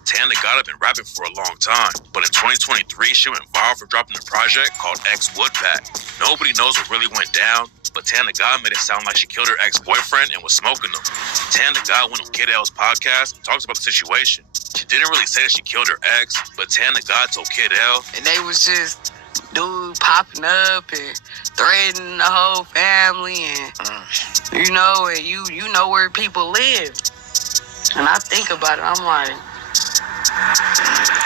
Tanda God had been rapping for a long time, but in 2023, she went viral for dropping a project called Ex Woodpack. Nobody knows what really went down, but Tanda God made it sound like she killed her ex-boyfriend and was smoking him. Tanda God went on Kid L's podcast and talks about the situation. She didn't really say that she killed her ex, but Tanda God told Kid L, and they was just dude popping up and threatening the whole family, and you know, and you know where people live. And I think about it, I'm like,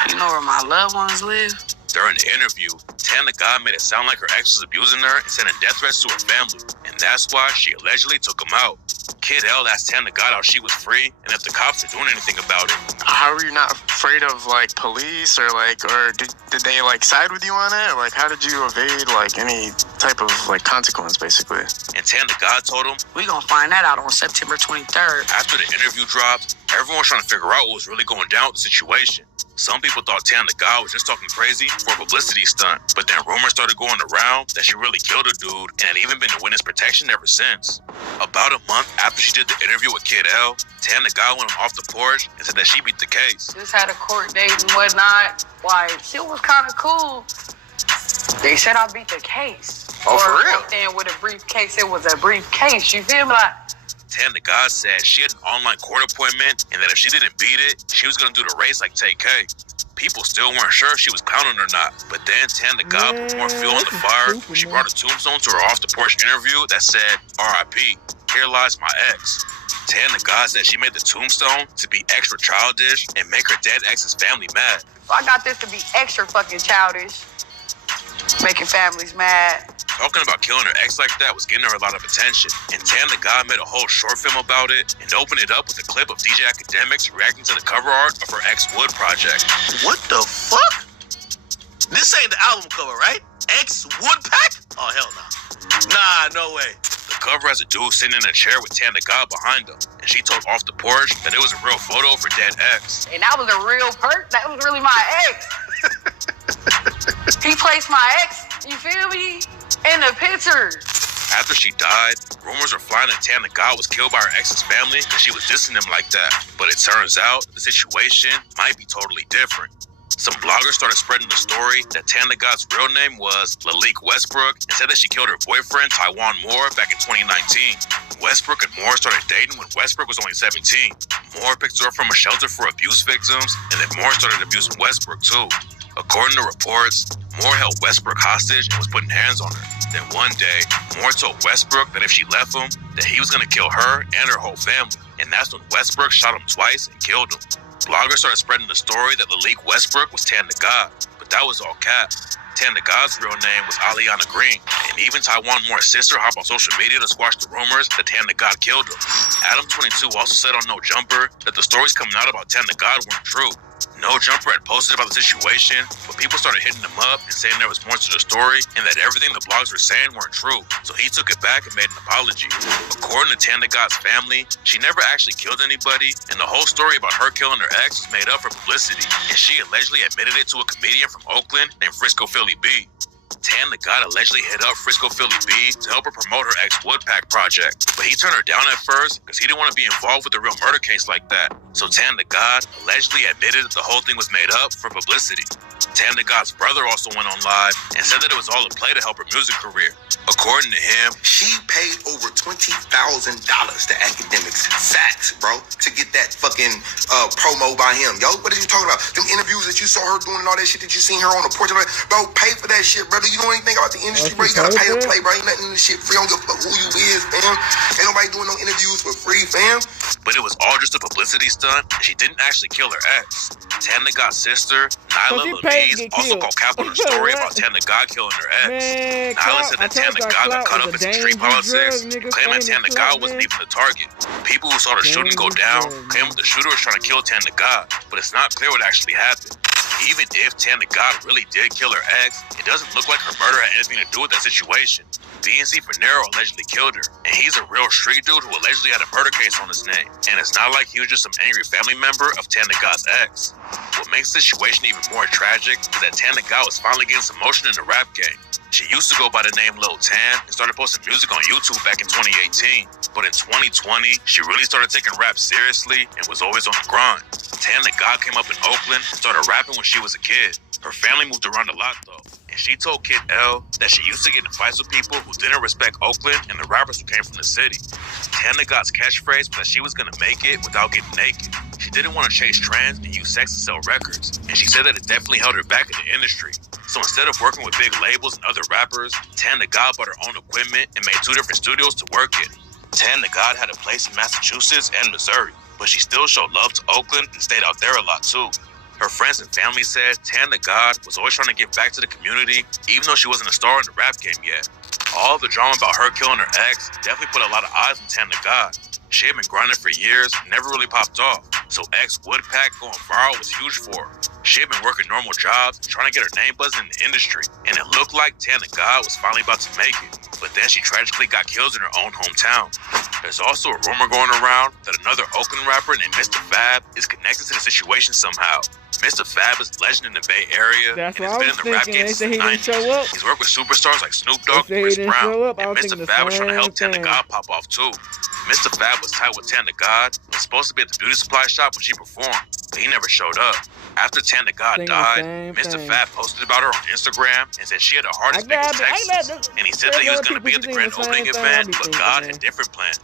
you know where my loved ones live? During the interview, Tanda God made it sound like her ex was abusing her and sending death threats to her family, and that's why she allegedly took him out. Kid L asked Tanda God how she was free and if the cops are doing anything about it. How are you not afraid of like police or did they like side with you on it? Like how did you evade like any type of like consequence basically? And Tanda God told him, we gonna find that out on September 23rd. After the interview dropped, everyone was trying to figure out what was really going down with the situation. Some people thought Tanda God was just talking crazy for a publicity stunt, but then rumors started going around that she really killed a dude and had even been in witness protection ever since. About a month after After she did the interview with Kid L, Tanda God went off the porch and said that she beat the case. Just had a court date and whatnot. Like, shit was kind of cool. They said I beat the case. Oh, for real? Then with a briefcase, it was a briefcase. You feel me? Like, Tanda God said she had an online court appointment and that if she didn't beat it, she was going to do the race like TK. People still weren't sure if she was clowning or not. But then Tanda God put more fuel on the fire when she brought a tombstone to her off-the-porch interview that said, R.I.P., here lies my ex. Tanda God said she made the tombstone to be extra childish and make her dead ex's family mad. so I got this to be extra fucking childish. Making families mad. Talking about killing her ex like that was getting her a lot of attention, and Tanda God made a whole short film about it and opened it up with a clip of DJ Academics reacting to the cover art of her ex-Wood project. What the fuck? This ain't the album cover, right? Ex-Woodpack? Oh, hell no. Nah, no way. The cover has a dude sitting in a chair with Tanda God behind him, and she told Off the Porch that it was a real photo of her dead ex. And that was a real perk. That was really my ex. He placed my ex, you feel me, in the picture. After she died, rumors are flying that Tanda God was killed by her ex's family because she was dissing them like that. But it turns out the situation might be totally different. Some bloggers started spreading the story that Tanda God's real name was Lalique Westbrook and said that she killed her boyfriend, Taiwan Moore, back in 2019. Westbrook and Moore started dating when Westbrook was only 17. Moore picked her up from a shelter for abuse victims, and then Moore started abusing Westbrook too. According to reports, Moore held Westbrook hostage and was putting hands on her. Then one day, Moore told Westbrook that if she left him, that he was going to kill her and her whole family. And that's when Westbrook shot him twice and killed him. Bloggers started spreading the story that Lalique Westbrook was Tanda God, but that was all cap. Tanda God's real name was Aliana Green, and even Taiwan Moore's sister hopped on social media to squash the rumors that Tanda God killed her. Adam22 also said on No Jumper that the stories coming out about Tanda God weren't true. No Jumper had posted about the situation, but people started hitting him up and saying there was more to the story and that everything the blogs were saying weren't true. So he took it back and made an apology. According to Tanda God's family, she never actually killed anybody, and the whole story about her killing her ex was made up for publicity, and she allegedly admitted it to a comedian from Oakland named Frisco Philly B. Tanda God allegedly hit up Frisco Philly B to help her promote her ex-Woodpack project, but he turned her down at first because he didn't want to be involved with a real murder case like that. So Tanda God allegedly admitted that the whole thing was made up for publicity. Tanda God's brother also went on live and said that it was all a play to help her music career. According to him, she paid over $20,000 to Academics. Facts, bro, to get that fucking promo by him. Yo, what are you talking about? Them interviews that you saw her doing and all that shit that you seen her on the porch. Bro, pay for that shit, brother. You know anything about the industry, bro? You gotta pay to play, bro. Ain't nothing in this shit free. I don't give a fuck who you is, fam. Ain't nobody doing no interviews for free, fam. But it was all just a publicity stunt, and she didn't actually kill her ex. Tanda God's sister, Nyla Louise, also called cap on her story about Tanda God killing her ex. Nyla said that Tanda God got caught up in some street politics, claiming that Tanda God wasn't even the target. People who saw the shooting go down claimed that the shooter was trying to kill Tanda God, but it's not clear what actually happened. Even if Tanda God really did kill her ex, it doesn't look like her murder had anything to do with that situation. BNC for Nero allegedly killed her, and he's a real street dude who allegedly had a murder case on his name. And it's not like he was just some angry family member of Tanda God's ex. What makes the situation even more tragic is that Tanda God was finally getting some motion in the rap game. She used to go by the name Lil Tan and started posting music on YouTube back in 2018. But in 2020, she really started taking rap seriously and was always on the grind. Tanda God came up in Oakland and started rapping when she was a kid. Her family moved around a lot though, and she told Kid L that she used to get in fights with people who didn't respect Oakland and the rappers who came from the city. Tanda God's catchphrase was that she was gonna make it without getting naked. She didn't want to chase trends and use sex to sell records, and she said that it definitely held her back in the industry. So instead of working with big labels and other rappers, Tanda God bought her own equipment and made 2 different studios to work in. Tanda God had a place in Massachusetts and Missouri, but she still showed love to Oakland and stayed out there a lot too. Her friends and family said Tanda God was always trying to give back to the community, even though she wasn't a star in the rap game yet. All the drama about her killing her ex definitely put a lot of eyes on Tanda God. She had been grinding for years, never really popped off, so ex-Woodpack going viral was huge for her. She had been working normal jobs, trying to get her name buzzing in the industry, and it looked like Tanda God was finally about to make it. But then she tragically got killed in her own hometown. There's also a rumor going around that another Oakland rapper named Mr. Fab is connected to the situation somehow. Mr. Fab is a legend in the Bay Area and has been in the rap game since the 90s. He's worked with superstars like Snoop Dogg and Chris Brown, and Mr. Fab was trying to help Tanda God pop off too. Mr. Fab was tight with Tanda God and was supposed to be at the beauty supply shop when she performed, but he never showed up. After Tanda God died, Mr. Fab posted about her on Instagram and said she had the hardest nigga in Texas, and he said that he was going to be at the grand opening event, but God had different plans.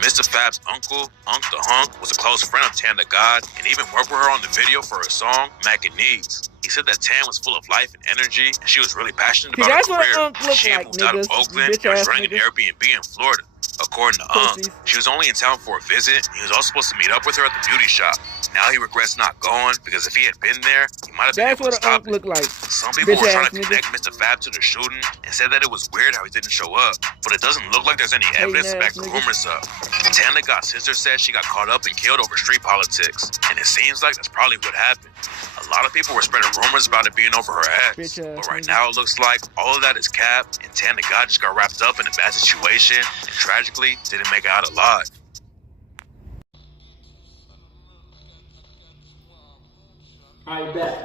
Mr. Fab's uncle, Unc the Hunk, was a close friend of Tanda God and even worked with her on the video for her song, Mac and Needs. He said that Tan was full of life and energy, and she was really passionate about her career. She had moved out of Oakland and was running an Airbnb in Florida. According to Unc, she was only in town for a visit. He was also supposed to meet up with her at the beauty shop. Now he regrets not going because if he had been there, he might have been able to stop it. Some people were trying to connect Mr. Fab to the shooting and said that it was weird how he didn't show up, but it doesn't look like there's any evidence to back the rumors up. Tanda God's sister said she got caught up and killed over street politics, and it seems like that's probably what happened. A lot of people were spreading rumors about it being over her ex, but right now it looks like all of that is cap, and Tanda God just got wrapped up in a bad situation and tragically didn't make it out alive. Alright, back.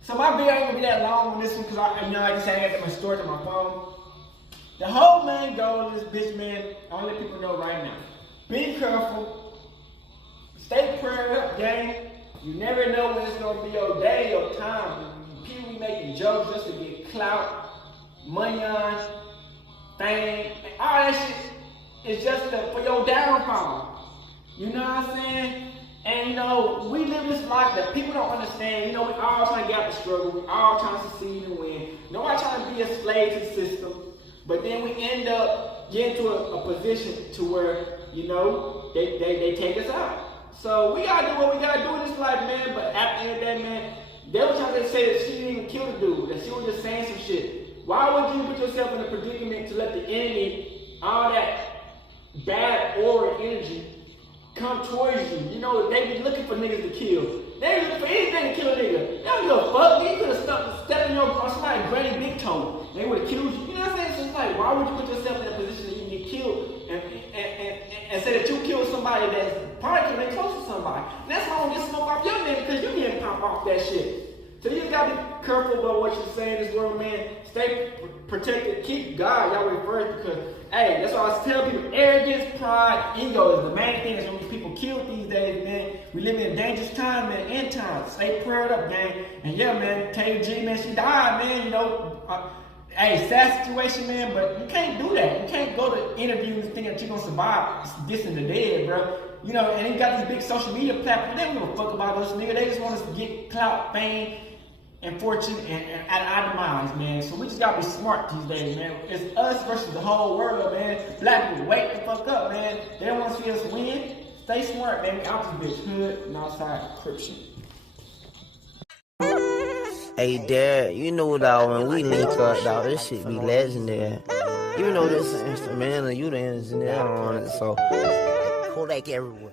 So my video ain't gonna be that long on this one because I just had my storage on my phone. The whole main goal of this bitch, man, I want to let people know right now. Be careful. Stay prayed up, gang. You never know when it's gonna be your day, your time. People be making jokes just to get clout, money on, fame, all that shit is just for your downfall. You know what I'm saying? And you know, we live this life that people don't understand. You know, we all trying to get out the struggle. We all trying to succeed and win. Nobody trying to be a slave to the system. But then we end up getting to a position to where, you know, they take us out. So we gotta do what we gotta do in this life, man. But at the end of the day, man, they were trying to say that she didn't even kill the dude, that she was just saying some shit. Why would you put yourself in a predicament to let the enemy, all that bad aura energy, come towards you? You know, they be looking for niggas to kill. They be looking for anything to kill a nigga. They don't give a fuck. You could have stepped in your somebody's granny big toe. They would have killed you. You know what I'm saying? So it's like, why would you put yourself in a position that you get killed and say that you killed somebody that's probably cause they close to somebody? And that's why I don't get smoke off your name because you can't pop off that shit. So you just gotta be careful about what you're saying in this world, man. Stay protected. Keep God Yahweh first because, hey, that's why I tell people, arrogance, pride, ego is the main thing that's gonna get people killed these days, man. We live in a dangerous time, man, end time. Stay prayed up, gang. And yeah, man, KG, man, she died, man, you know. Hey, sad situation, man, but you can't do that. You can't go to interviews thinking that you're gonna survive dissing the dead, bro. You know, and you got these big social media platforms. They don't give a fuck about us, nigga. They just want us to get clout, fame, and fortune, and at our demise, man. So we just gotta be smart these days, man. It's us versus the whole world, man. Black people, wake the fuck up, man. They don't want to see us win. Stay smart, man. We out this bitch, hood and outside encryption. Hey, Dad, you know, dog, when we link up, dog, this shit be legendary. You know this instrumental, you the engineer on it, so Kodak everywhere.